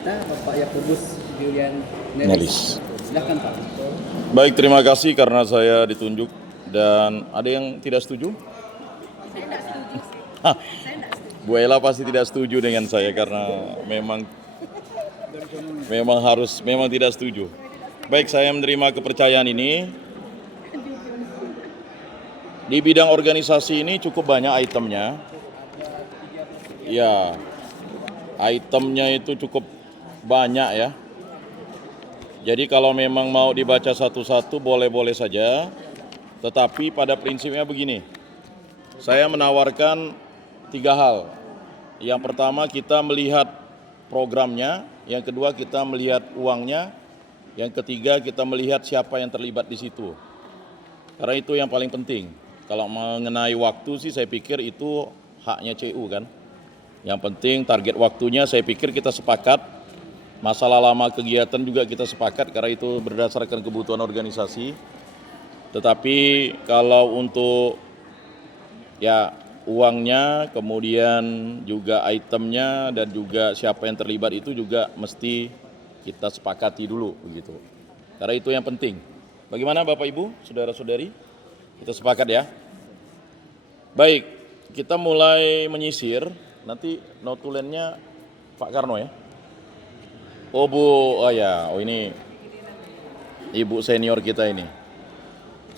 Bapak Yakobus Julian Nelis. Silakan Pak. Baik, terima kasih karena saya ditunjuk. Dan ada yang tidak setuju? Saya tidak setuju sih. Hah, Saya tidak setuju. Bu Ella pasti tidak setuju dengan saya karena memang tidak setuju. Baik, saya menerima kepercayaan ini. Di bidang organisasi ini cukup banyak itemnya. Ya, itemnya itu cukup banyak ya. Jadi kalau memang mau dibaca satu-satu boleh-boleh saja. Tetapi pada prinsipnya begini. Saya menawarkan 3 hal. Yang pertama kita melihat programnya, yang kedua kita melihat uangnya, yang ketiga kita melihat siapa yang terlibat di situ. Karena itu yang paling penting. Kalau mengenai waktu sih saya pikir itu haknya CU kan. Yang penting target waktunya saya pikir kita sepakat. Masalah lama kegiatan juga kita sepakat karena itu berdasarkan kebutuhan organisasi. Tetapi kalau untuk ya uangnya, kemudian juga itemnya dan juga siapa yang terlibat itu juga mesti kita sepakati dulu begitu. Karena itu yang penting. Bagaimana Bapak Ibu, saudara-saudari? Kita sepakat ya. Baik, kita mulai menyisir. Nanti notulennya Pak Karno ya. Oh Bu, oh ya, ini Ibu senior kita ini.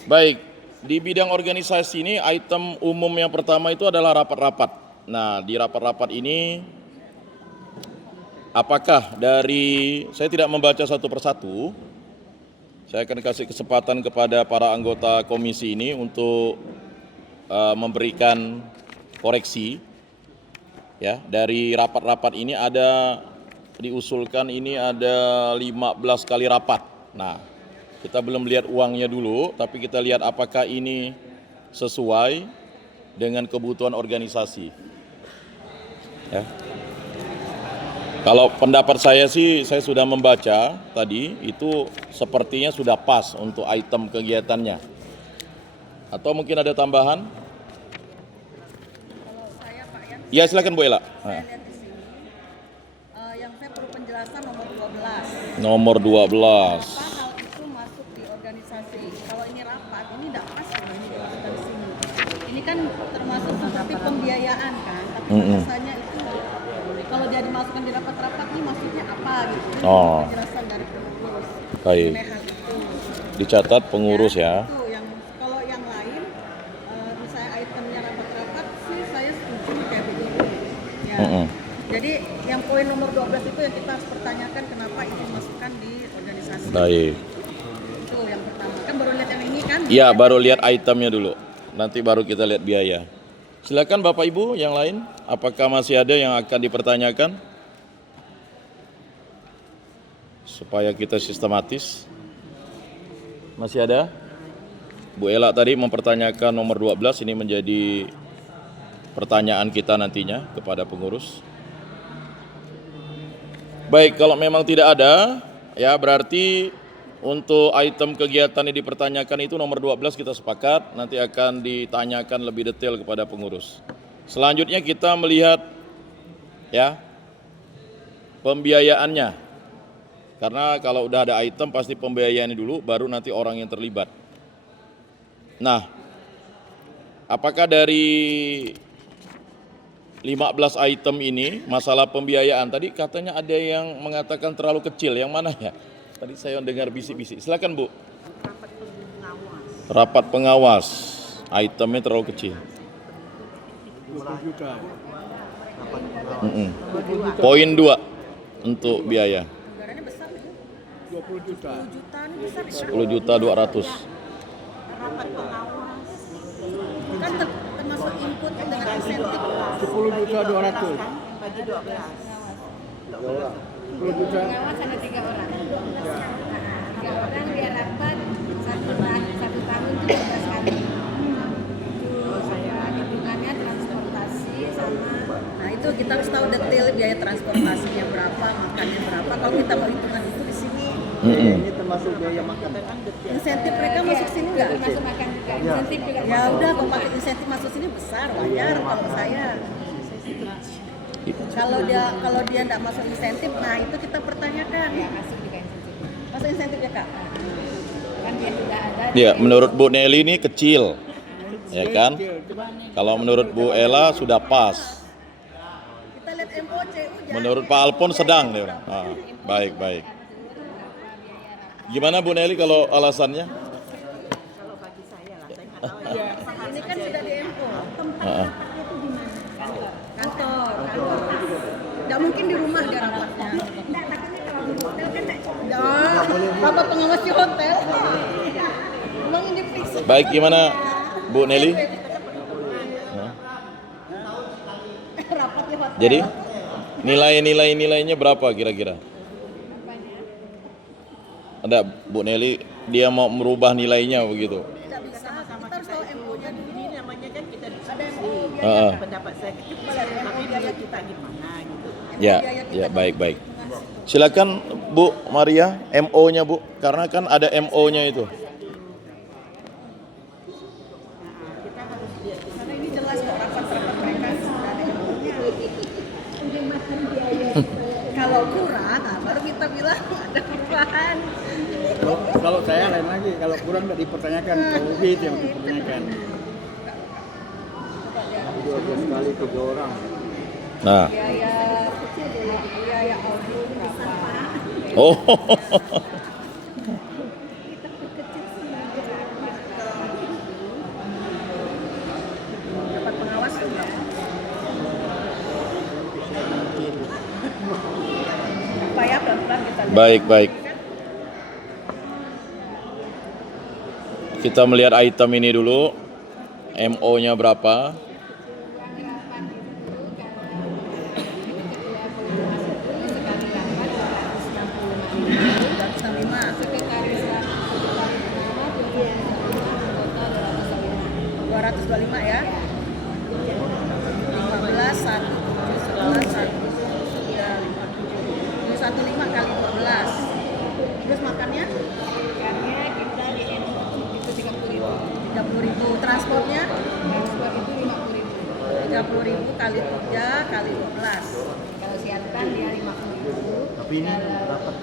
Baik, di bidang organisasi ini item umum yang pertama itu adalah rapat-rapat. Nah, di rapat-rapat ini apakah dari, saya tidak membaca satu persatu, saya akan kasih kesempatan kepada para anggota komisi ini untuk memberikan koreksi. Ya, dari rapat-rapat ini diusulkan ini ada 15 kali rapat. Nah, kita belum lihat uangnya dulu, tapi kita lihat apakah ini sesuai dengan kebutuhan organisasi. Ya. Kalau pendapat saya sih, saya sudah membaca tadi, itu sepertinya sudah pas untuk item kegiatannya. Atau mungkin ada tambahan? Kalau saya Pak Ya, silakan Bu Ella. saya lihat di sini, yang saya perlu penjelasan nomor 12. Nomor 12. Apa hal itu masuk di organisasi? Kalau ini rapat, ini tidak pas sebenarnya dimasukkan di sini. Ini kan termasuk seperti pembiayaan kan, tapi bahasanya itu kalau dia dimasukkan di rapat-rapat ini maksudnya apa gitu. Ini penjelasan dari pengurus. Baik. Mengenai hal itu. Dicatat pengurus ya. Itu yang kalau yang lain misalnya itemnya rapat-rapat sih saya setuju kayak begini. Ya. Jadi yang poin nomor 12 itu yang kita harus pertanyakan kenapa ini dimasukkan di organisasi. Baik. Itu yang pertama. Kan baru lihat yang ini kan? Iya, baru lihat itemnya dulu. Nanti baru kita lihat biaya. Silakan Bapak Ibu yang lain, apakah masih ada yang akan dipertanyakan? Supaya kita sistematis. Masih ada? Bu Ella tadi mempertanyakan nomor 12, ini menjadi pertanyaan kita nantinya kepada pengurus. Baik, kalau memang tidak ada, ya berarti untuk item kegiatan yang dipertanyakan itu nomor 12 kita sepakat, nanti akan ditanyakan lebih detail kepada pengurus. Selanjutnya kita melihat ya pembiayaannya. Karena kalau udah ada item pasti pembiayaannya dulu, baru nanti orang yang terlibat. Nah, apakah dari 15 item ini masalah pembiayaan tadi katanya ada yang mengatakan terlalu kecil, yang mana ya? Tadi saya dengar bisik-bisik. Silakan Bu. Rapat pengawas. Itemnya terlalu kecil. 20 juta. Poin 2 untuk biaya. Anggarannya besar nih. 20 juta. 10 juta ini besar ya. 10 juta 200. Rapat pengawas. Kan termasuk input dengan insentif. 10 juta 200. Bagi 12. 10 juta. Pengawas ada 3 orang. 3 orang dia rapat satu tahun itu 12 kali. Itu saya hitungannya transportasi sama. Nah itu kita harus tahu detail biaya transportasinya berapa, makannya berapa. Kalau kita mau hitungan itu di sini, Ini termasuk biaya makan. insentif mereka masuk sini nggak? Masuk makan juga, insentif juga. Ya udah, kalau pakai insentif masuk sini besar, wajar kalau saya. Kalau dia nggak masuk insentif, nah itu kita pertanyakan. Masuk juga insentif. Masuk insentif ya kak? Kan dia sudah ada. Ya, menurut Bu Nelly ini kecil, ya kan? Kalau menurut Bu Ella sudah pas. Kita lihat MOC. Menurut Pak Alpon sedang dia. Baik, baik. Gimana Bu Nelly kalau alasannya? Kalau bagi saya lah, saya nggak tahu Ya, ini kan sudah di MO. Heeh. Kantor. Nggak mungkin di rumah dia rapatnya. Enggak, takutnya kalau di hotel kan Bapak pengawas di hotel. Emang ini diperiksa. Baik, gimana Bu Nelly? Rapat di hotel. Jadi nilainya berapa kira-kira? Ada Bu Nelly, dia mau merubah nilainya begitu. Tidak bisa. Kita harus tahu MO-nya dulu. Ini namanya kan kita Ada diskusi. MO Heeh. Pendapat saya kecil, tapi biaya kita gimana gitu. Ya, ya baik, baik. Silakan Bu Maria, MO-nya Bu, karena kan ada MO-nya itu. Karena ini jelas kok rapat-rapat mereka sudah ada MO-nya. Kalau kurang, nah baru kita bilang ada perubahan. Kalau saya lain lagi, kalau kurang nggak dipertanyakan, kalau lebih itu yang dipertanyakan. 12 kali 3 orang. Nah, Biaya audio berapa? oh, Dapat pengawas berapa? Supaya pelan-pelan kita lihat. baik, baik. Kita melihat item ini dulu, MO-nya berapa? sekretaris total 225 ya. 15 1 11 1 ini 15 kali 12. Terus makannya Ikannya kita di MO itu 30.000. 30.000. Transportnya Transport itu 50.000. 30.000 kali 3 kali 12. Kalau siapkan dia 50.000. Tapi ini rapat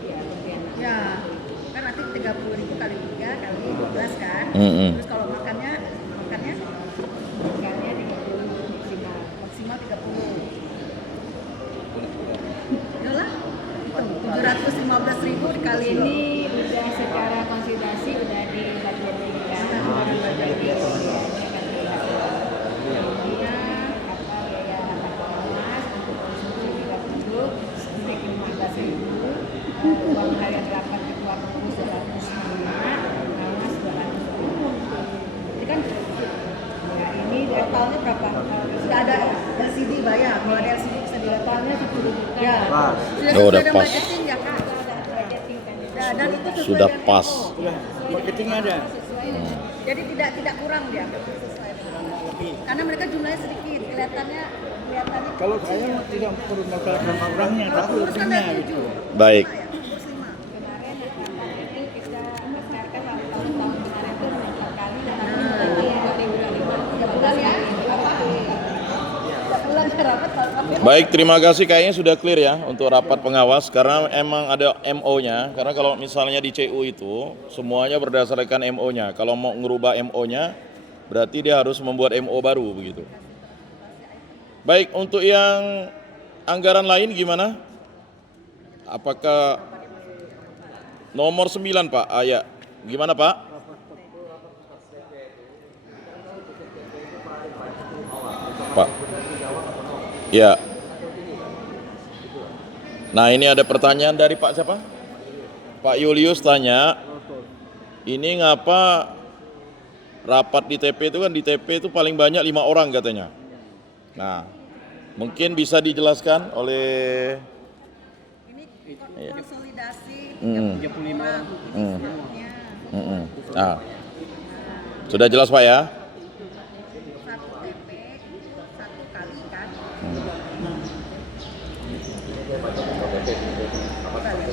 Ya, kemudian Ya, kan nanti 30.000 kali 3 kali 12 kan. Mm-mm. Terus kalau makannya ikannya 30 maksimal. maksimal 30. Yalah, hitung 715.000 dikali Ini udah secara konsultasi udah di budget kan. Jadi biayanya kan tidak. Kemudian apa biaya rapat pengawas untuk konsumsi 30, stick 15.000, uang harian rapat ketua pengurus 205, pengawas 200. Ini kan Ya ini totalnya berapa? Sudah ada LCD bayar. Kalau ada LCD bisa dilihat. totalnya 10 juta. Ya. Oh, Sudah udah ada pas. budgeting ya kak. Budgeting kan. Ya, dan itu sesuai Sudah dengan pas. MO. sudah marketing ada. Jadi tidak kurang dia. Karena mereka jumlahnya sedikit. Kelihatannya Kalau saya tidak perlu masalah kurangnya, tapi lebihnya gitu. Baik. Kurus 5. Kemarin rapat itu kita besarkan tahun kemarin itu 4 kali dan lagi 2025 3 bulan ya. Apa? 3 bulan ya rapat kalau Baik, terima kasih. Kayaknya sudah clear ya untuk rapat pengawas karena emang ada MO-nya. Karena kalau misalnya di CU itu semuanya berdasarkan MO-nya. Kalau mau ngerubah MO-nya berarti dia harus membuat MO baru begitu. Baik, untuk yang anggaran lain gimana? Apakah nomor 9 Pak? Ya. Gimana Pak? Pak. Ya. Nah, ini ada pertanyaan dari Pak siapa? Pak Julius tanya, ini ngapa rapat di TP itu kan di TP itu paling banyak 5 orang katanya. Nah, mungkin bisa dijelaskan oleh ini konsolidasi 35 orang. Mm-mm. Nah, sudah jelas Pak ya? satu TP 1 kali kan.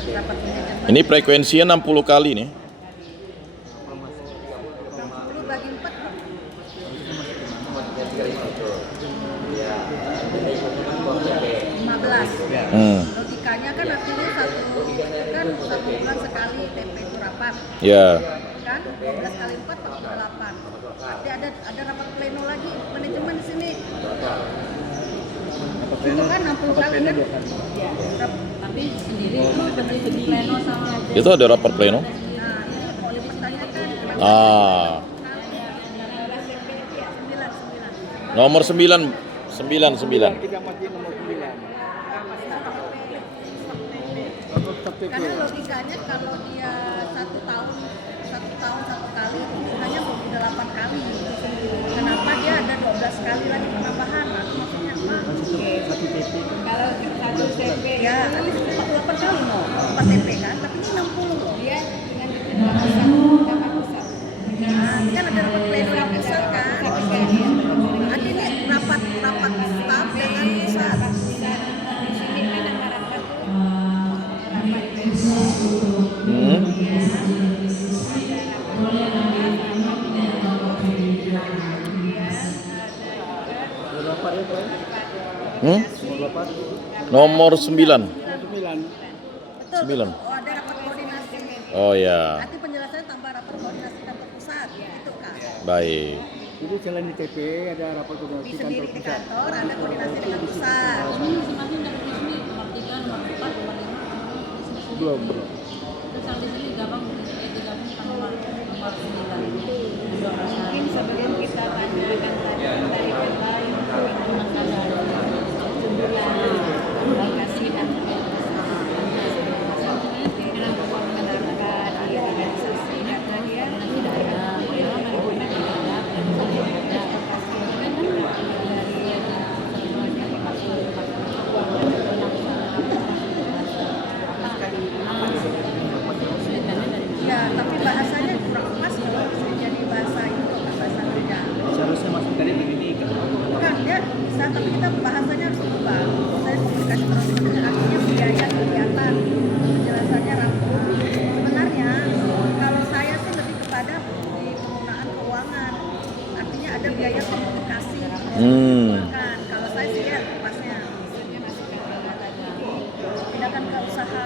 Dapat manajemen Ini frekuensinya 60 kali nih. 60 bagi 4 berapa? logikanya kan artinya satu bulan sekali TP itu rapat. Ya. Kan 12 kali 4 48. Berarti ada rapat pleno lagi manajemen di sini. Itu kan 60 kali kan? Ya. Tapi sendiri itu berdiri pleno sama aja. Itu ada rapat pleno? Nah, ini mau dipertanyakan kenapa? Ah, 9. nomor 9. Kita mati nomor 9. Karena logikanya kalau dia 1 tahun 1 kali hanya 8 kali. Kenapa dia ada 12 kali lagi penambahan? Nah, itu maksudnya apa? Kalau satu TP Ya, tapi 48 kali mau 4 TP kan, tapi ini 60 loh. dia dengan itu tambah pusat. Nah, ini kan ada rapat pleno yang besar kan. Nanti ini rapat staf dengan pusat. Di sini kan rata-rata tuh rapat pleno. Hmm. Hmm? Nomor 9. 9. Betul. 9. Oh, ada rapat koordinasi. Oh ya, Nanti penjelasannya tambah rapat koordinasi kantor pusat, gitu kan. baik. Jadi selain di TP ada rapat Di koordinasi kantor sendiri di pusat. kantor ada koordinasi dengan pusat. Masing-masing dari resmi nomor 3, nomor 4, nomor 5. Belum. Terus yang di sini digabung nomor 9. Mungkin sebagian kita tanyakan tadi dari lain komunikasi dan menerapkan di organisasi karena dia tidak ada Ya, tapi bahasanya kurang pas kalau bisa jadi bahasa itu bukan bahasa kerja. Seharusnya masuk dari begini kan. Bukan, dia bisa, tapi kita bahasanya harus berubah. Saya komunikasi terus artinya biaya kegiatan, penjelasannya rampung. Sebenarnya kalau saya sih lebih kepada di penggunaan keuangan, artinya ada biaya komunikasi. Kan, kalau saya sih ya pasnya pindahkan ke usaha.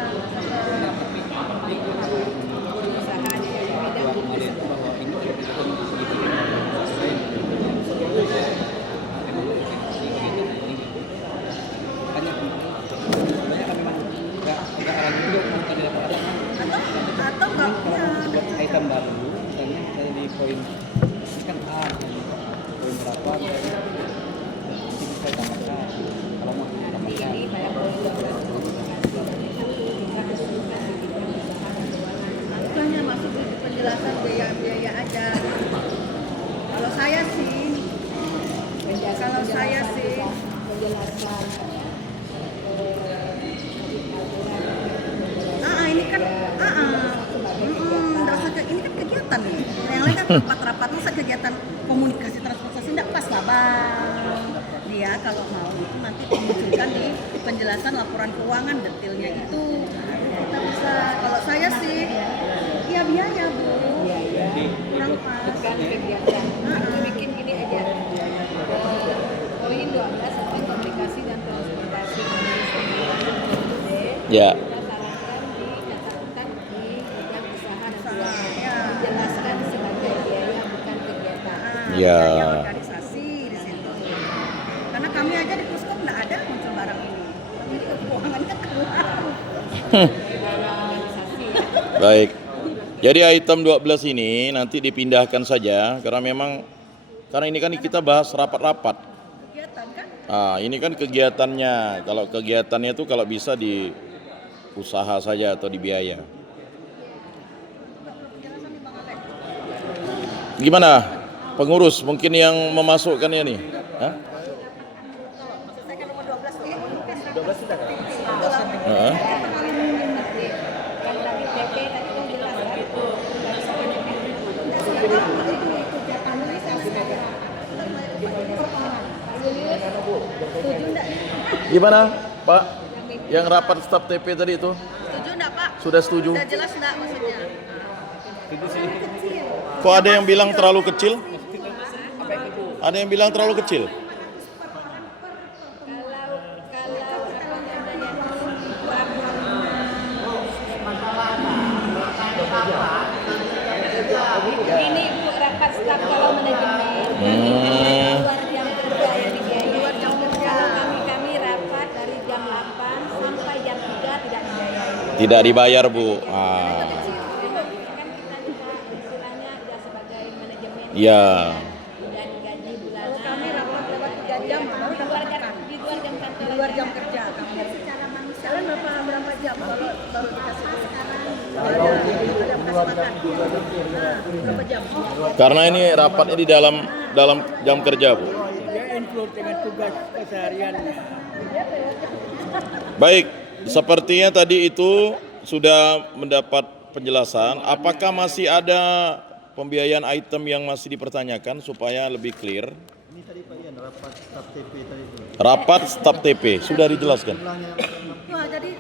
Atau nggak ya, Item baru, misalnya saya di poin ini kan A, poin berapa? Nanti bisa tambahkan. Kalau mau tambahkan. hanya masuk di penjelasan biaya aja. Kalau saya sih ini kan nggak usah ini kan kegiatan nih. Yang lain kan rapat-rapat masa kegiatan komunikasi transportasi nggak pas lah bang. Dia kalau mau itu nanti dimunculkan di penjelasan laporan keuangan detailnya itu kita bisa. Kalau saya sih ya biaya bu kurang pas. bukan kegiatan. Aku bikin gini aja. Poin 12 tentang komunikasi dan transportasi. Ya. Kita sarankan dicatatkan di bidang usaha dan keuangan. Ya. Dijelaskan sebagai biaya bukan kegiatan. Ya. Biaya organisasi di situ. Karena kami aja di Puskop nggak ada muncul barang ini. Jadi keuangannya keluar. Organisasi ya. Baik. Jadi item 12 ini nanti dipindahkan saja karena ini kan kita bahas rapat-rapat. Kegiatan kan? Ah, ini kan kegiatannya. Kalau kegiatannya itu kalau bisa di usaha saja atau di biaya. Penjelasan di Bang Alek. Gimana? Pengurus mungkin yang memasukkannya nih. Hah? Maksud saya kan nomor 12 nih. 12 sudah kan? Heeh. Kan tadi PP tadi kan jelas kan? Setuju enggak? Gimana, Pak? Yang rapat staf TP tadi itu Setuju enggak Pak? sudah setuju? Sudah jelas enggak maksudnya? Kok ada yang bilang terlalu kecil? Ada yang bilang terlalu kecil? Kalau apa namanya Tidak dibayar, Bu. Kan kita juga istilahnya udah sebagai manajemen. Iya. Dan gaji bulanan. Kami rapat lewat 3 jam baru dapat makan. Di luar jam kantor. Di luar jam kerja. Secara manusia. Kalian berapa jam baru dikasih Sekarang ada kasih makan. Nah, berapa jam? Karena ini rapatnya di dalam jam kerja, Bu. Dia include dengan tugas kesehariannya. Baik, sepertinya tadi itu sudah mendapat penjelasan. Apakah masih ada pembiayaan item yang masih dipertanyakan supaya lebih clear? Ini tadi Pak Ian, rapat staf TP tadi itu. Rapat staf TP sudah dijelaskan. Jumlahnya Wah, jadi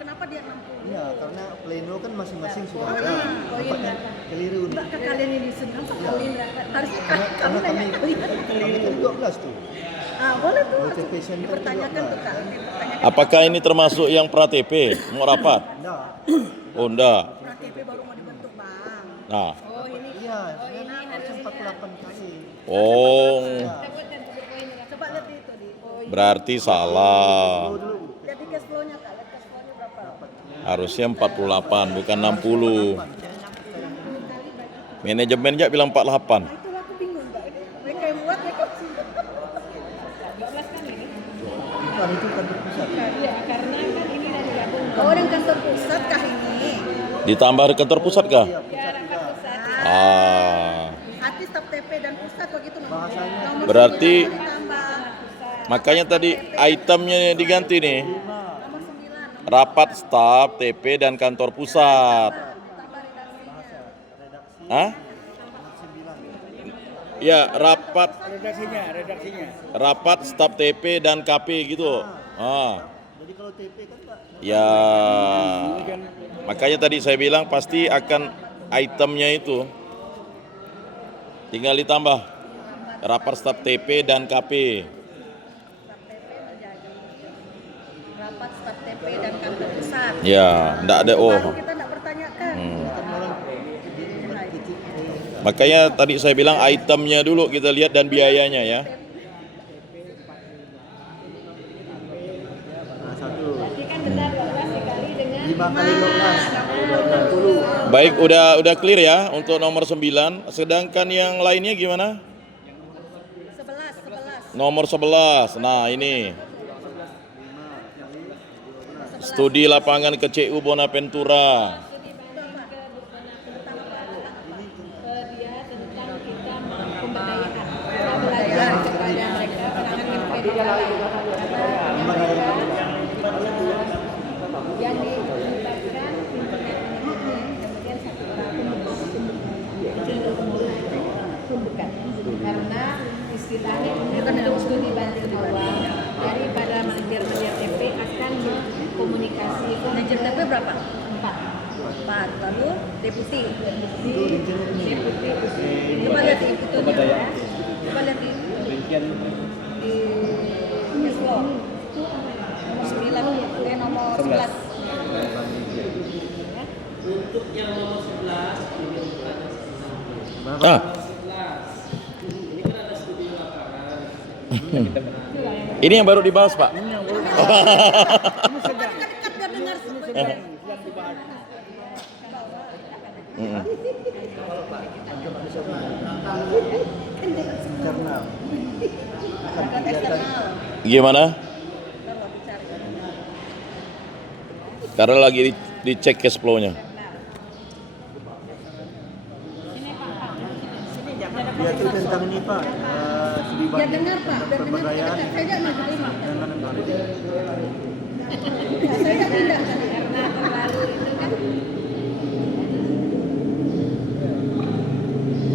kenapa dia 60? iya, karena pleno kan masing-masing sudah ada. Nampaknya keliru. Enggak ke kalian ini senang kalian harusnya kami Karena nanya kalian. kami tadi 12 tuh. Ah, boleh tuh. OTP center Dipertanyakan tuh Kak. Dipertanyakan. Apakah ini termasuk yang pra TP mau rapat? Enggak. Oh, enggak. KTP baru mau dibentuk, Bang. Nah, oh ini Iya, sebenarnya harusnya 48 kali. oh, Coba lihat itu di. berarti salah. Jadi cash flow-nya Kak, lihat cash flow-nya berapa? Harusnya 48 bukan 60. Manajemen aja bilang 48. Nah, itulah aku bingung, Mbak. Mereka yang buat mereka Bukan itu kan pusat. Iya, karena kan ini dari gabung. Oh, dan kantor pusat kah ini? Ditambah di kantor pusat kah? Ya, rapat pusat. Hati staf TP dan pusat kok gitu nomor. Bahasanya. Nomor Berarti 9 ditambah. makanya tadi itemnya diganti nih. Nomor 9. Rapat staf TP dan kantor pusat. Hah? Ya, rapat Redaksinya. staf TP dan KP gitu. Jadi kalau TP kan enggak. Ya. Makanya tadi saya bilang pasti akan itemnya itu tinggal ditambah rapat staf TP dan KP. Rapat staf TP dan kantor pusat. Ya, enggak ada Baru kita enggak pertanyakan. Kan orang titik Makanya tadi saya bilang itemnya dulu kita lihat dan biayanya ya. nah, satu. Berarti kan benar 12 dikali dengan 5 kali 12. 60. Baik, udah clear ya untuk nomor 9. Sedangkan yang lainnya gimana? 11. Nomor 11. Nah, ini. Studi lapangan ke CU Bonaventura. dia tentang kita pemberdayaan. Kita belajar kepada mereka penanganan kredit yang dilibatkan internet manajemen, kemudian satu orang bukan karena istilahnya ini kan untuk studi banding awal daripada manajer TP akan komunikasi Manajer TP berapa? 4. Lalu deputi. Deputi Coba lihat di itunya. Coba lihat di Rincian cash flow. Nomor 9, nomor 11. Ah. Ini yang baru dibahas, Pak. Dekat gak dengar sebentar. Mm-mm. internal. Dekat eksternal. Gimana? Ntar lo dicari. Karena lagi dicek cash flow-nya. Dia itu tentang ini Pak, studi Ya banding dengar Pak, biar dengar pemberdayaan dekat. Saya gak maju ini. dengan kredit. Saya gak pindah. karena terlalu itu kan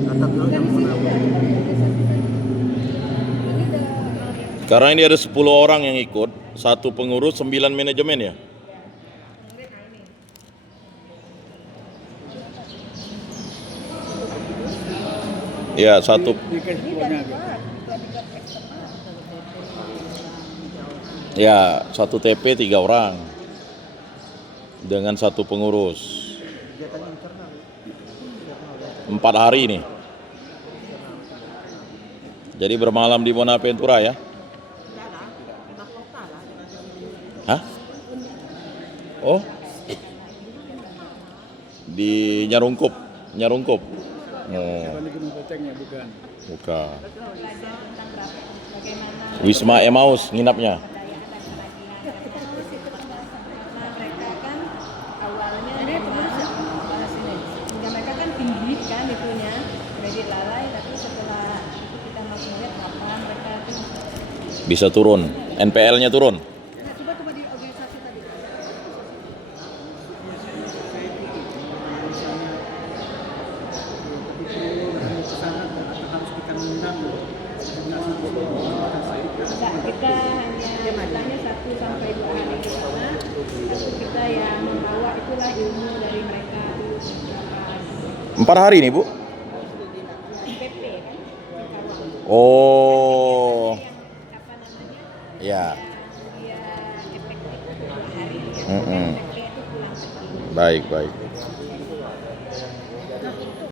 Catat dulu yang mana. Karena ini ada 10 orang yang ikut, 1 pengurus, 9 manajemen ya. Ya, 1. Ya, 1 TP 3 orang dengan 1 pengurus. Kegiatan internal. 4 hari ini. Jadi bermalam di Bonaventura ya? Hah? Oh, Di Nyarungkup. Nyarungkup. Oh, Bukan di Gunung Potengnya, bukan. bukan. belajar tentang bagaimana Wisma Emmaus nginapnya. nah mereka kan awalnya bahas ini sehingga mereka kan tinggi kan itunya kredit lalai tapi setelah itu kita masih lihat apa mereka tuh Bisa turun. NPL-nya turun. Nah, coba di organisasi tadi. enggak kita hanya datangnya 1 sampai 2 hari di sana tapi kita yang membawa itulah ilmu dari mereka dulu 4 hari nih, Bu. MPP kan Cengkareng. Oh. Apa namanya Ya. dia efektif itu 2 hari yang Mm-mm. MPP itu pulang pergi. Baik, baik.